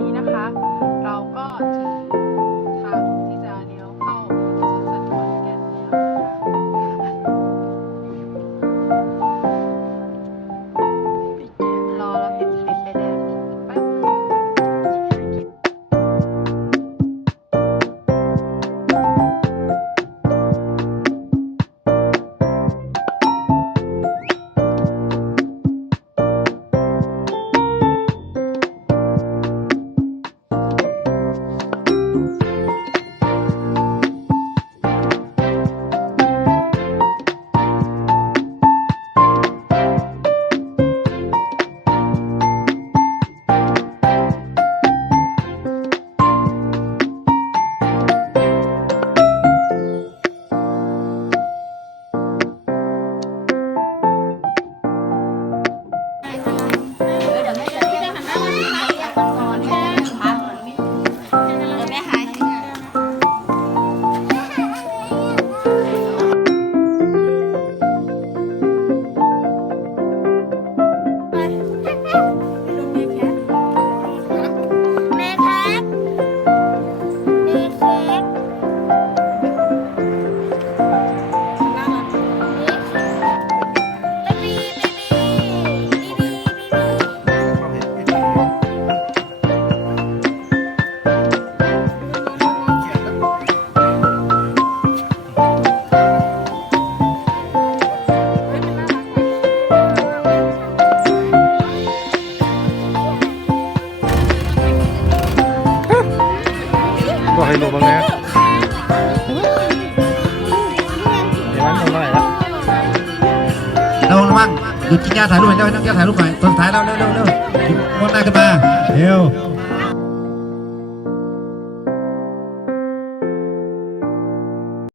นี้นะคะ เราก็ถือ ให้ดูบ้างนะเดี๋ยวมันตรงไหร่ละระวังระวังหยุดกินยาถ่ายรูปให้เจ้าให้น้องแก้วถ่ายรูปหน่อยตอนถ่ายแล้วเร็วเร็วเร็วมองหน้าขึ้นมาเร็ว